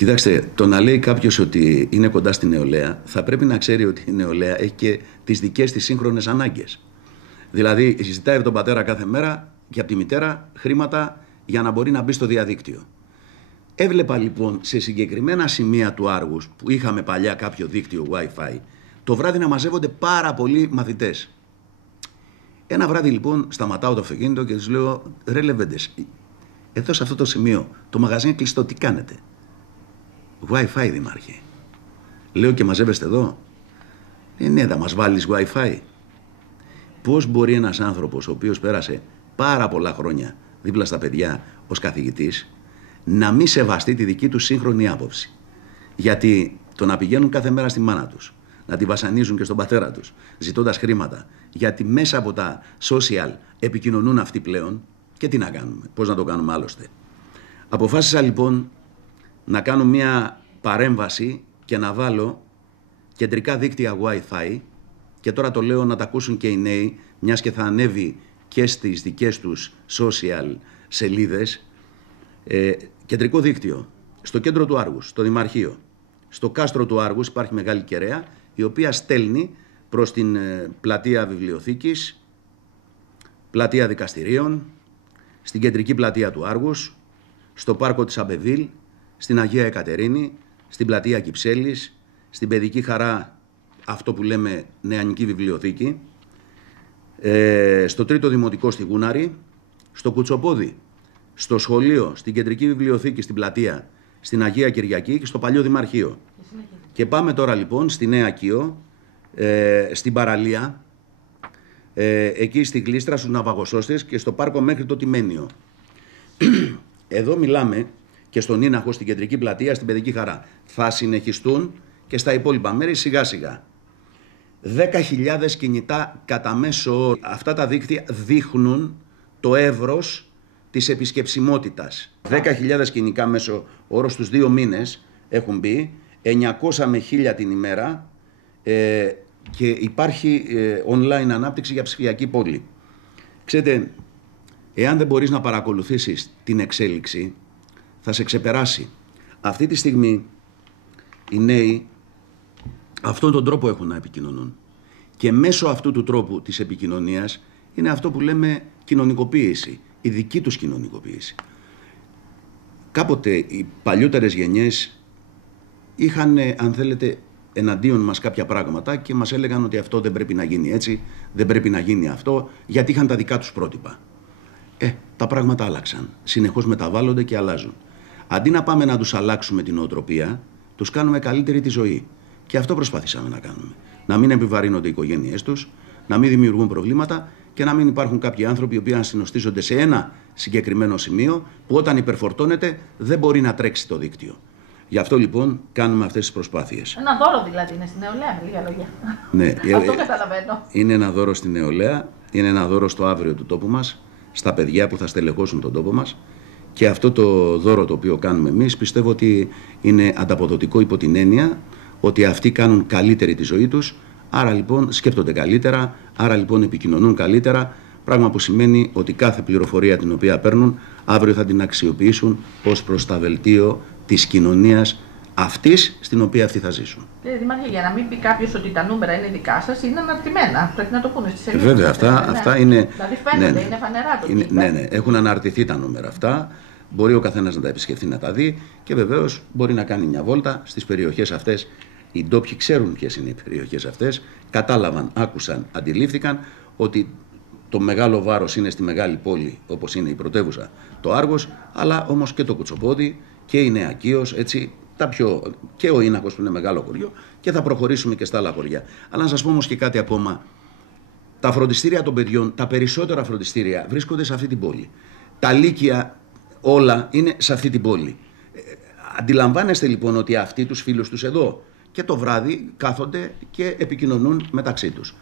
Κοιτάξτε, το να λέει κάποιος ότι είναι κοντά στη νεολαία, θα πρέπει να ξέρει ότι η νεολαία έχει και τις δικές της σύγχρονες ανάγκες. Δηλαδή, ζητάει από τον πατέρα κάθε μέρα και από τη μητέρα χρήματα για να μπορεί να μπει στο διαδίκτυο. Έβλεπα λοιπόν σε συγκεκριμένα σημεία του Άργους, που είχαμε παλιά κάποιο δίκτυο Wi-Fi, το βράδυ να μαζεύονται πάρα πολλοί μαθητές. Ένα βράδυ λοιπόν σταματάω το αυτοκίνητο και τους λέω: ρε λεβέντες, εδώ σε αυτό το σημείο το μαγαζί είναι κλειστό, τι κάνετε? Wi-Fi, δήμαρχε. Λέω: και μαζεύεστε εδώ? Ναι, θα μας βάλεις Wi-Fi? Πώς μπορεί ένας άνθρωπος ο οποίος πέρασε πάρα πολλά χρόνια δίπλα στα παιδιά ως καθηγητής να μην σεβαστεί τη δική του σύγχρονη άποψη? Γιατί το να πηγαίνουν κάθε μέρα στη μάνα τους, να τη βασανίζουν και στον πατέρα τους, ζητώντας χρήματα, γιατί μέσα από τα social επικοινωνούν αυτοί πλέον, και τι να κάνουμε, πώς να το κάνουμε άλλωστε? Αποφάσισα λοιπόν να κάνω μια παρέμβαση και να βάλω κεντρικά δίκτυα Wi-Fi, και τώρα το λέω να τα ακούσουν και οι νέοι, μιας και θα ανέβει και στις δικές τους social σελίδες. Κεντρικό δίκτυο στο κέντρο του Άργους, στο Δημαρχείο. Στο κάστρο του Άργους υπάρχει μεγάλη κεραία, η οποία στέλνει προς την πλατεία Βιβλιοθήκης, πλατεία Δικαστηρίων, στην κεντρική πλατεία του Άργους, στο πάρκο της Αμπεβίλ, στην Αγία Εκατερίνη, στην πλατεία Κυψέλης, στην Παιδική Χαρά, αυτό που λέμε νεανική βιβλιοθήκη, στο τρίτο δημοτικό στη Γούναρη, στο Κουτσοπόδι, στο σχολείο, στην κεντρική βιβλιοθήκη, στην πλατεία, στην Αγία Κυριακή και στο παλιό Δημαρχείο. Και πάμε τώρα λοιπόν στη Νέα Κείο, στην παραλία, εκεί στη Γλίστρα, στους Ναυαγοσώστες και στο πάρκο μέχρι το Τιμένιο. Εδώ μιλάμε και στον Ίναχο, στην κεντρική πλατεία, στην Παιδική Χαρά. Θα συνεχιστούν και στα υπόλοιπα μέρη σιγά σιγά. 10.000 κινητά κατά μέσο όρο. Αυτά τα δίκτυα δείχνουν το εύρος της επισκεψιμότητας. 10.000 κινητά μέσο όρο στους 2 μήνες έχουν μπει, 900 με 1.000 την ημέρα, και υπάρχει online ανάπτυξη για ψηφιακή πόλη. Ξέρετε, εάν δεν μπορείς να παρακολουθήσεις την εξέλιξη, θα σε ξεπεράσει. Αυτή τη στιγμή οι νέοι αυτόν τον τρόπο έχουν να επικοινωνούν. Και μέσω αυτού του τρόπου της επικοινωνίας είναι αυτό που λέμε κοινωνικοποίηση, η δική τους κοινωνικοποίηση. Κάποτε οι παλιότερες γενιές είχαν, αν θέλετε, εναντίον μας κάποια πράγματα και μας έλεγαν ότι αυτό δεν πρέπει να γίνει έτσι, δεν πρέπει να γίνει αυτό, γιατί είχαν τα δικά τους πρότυπα. Τα πράγματα άλλαξαν. Συνεχώς μεταβάλλονται και αλλάζουν. Αντί να πάμε να τους αλλάξουμε την νοοτροπία, τους κάνουμε καλύτερη τη ζωή. Και αυτό προσπαθήσαμε να κάνουμε. Να μην επιβαρύνονται οι οικογένειές τους, να μην δημιουργούν προβλήματα και να μην υπάρχουν κάποιοι άνθρωποι οι οποίοι να συνοστίζονται σε ένα συγκεκριμένο σημείο που όταν υπερφορτώνεται δεν μπορεί να τρέξει το δίκτυο. Γι' αυτό λοιπόν κάνουμε αυτές τις προσπάθειες. Ένα δώρο δηλαδή είναι στην νεολαία, λίγα λόγια. Ναι, αυτό καταλαβαίνω. Είναι ένα δώρο στην νεολαία, είναι ένα δώρο στο αύριο του τόπου μας, στα παιδιά που θα στελεχώσουν τον τόπο μας. Και αυτό το δώρο το οποίο κάνουμε εμείς πιστεύω ότι είναι ανταποδοτικό υπό την έννοια ότι αυτοί κάνουν καλύτερη τη ζωή τους, άρα λοιπόν σκέφτονται καλύτερα, άρα λοιπόν επικοινωνούν καλύτερα, πράγμα που σημαίνει ότι κάθε πληροφορία την οποία παίρνουν αύριο θα την αξιοποιήσουν ως προς τα βελτίο της κοινωνίας αυτής στην οποία αυτοί θα ζήσουν. Κύριε Δημάρχε, για να μην πει κάποιος ότι τα νούμερα είναι δικά σας, είναι αναρτημένα. Πρέπει να το πούνε στις σελίδες. Βέβαια, αυτά είναι. Δηλαδή φαίνονται, είναι φανερά το ναι, έχουν αναρτηθεί τα νούμερα αυτά. Μπορεί ο καθένας να τα επισκεφθεί να τα δει και βεβαίως μπορεί να κάνει μια βόλτα στις περιοχές αυτές. Οι ντόπιοι ξέρουν ποιες είναι οι περιοχές αυτές. Κατάλαβαν, άκουσαν, αντιλήφθηκαν ότι το μεγάλο βάρος είναι στη μεγάλη πόλη, όπως είναι η πρωτεύουσα, το Άργος, αλλά όμως και το Κουτσοπόδι και η Νέα Κείος, έτσι, και ο Ίναχος που είναι μεγάλο χωριό, και θα προχωρήσουμε και στα άλλα χωριά. Αλλά να σας πω όμως και κάτι ακόμα. Τα φροντιστήρια των παιδιών, τα περισσότερα φροντιστήρια βρίσκονται σε αυτή την πόλη. Τα λύκεια όλα είναι σε αυτή την πόλη. Αντιλαμβάνεστε λοιπόν ότι αυτοί τους φίλους τους εδώ και το βράδυ κάθονται και επικοινωνούν μεταξύ τους.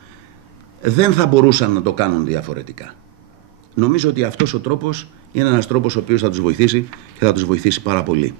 Δεν θα μπορούσαν να το κάνουν διαφορετικά. Νομίζω ότι αυτός ο τρόπος είναι ένας τρόπος ο οποίος θα τους βοηθήσει και θα τους βοηθήσει πάρα πολύ.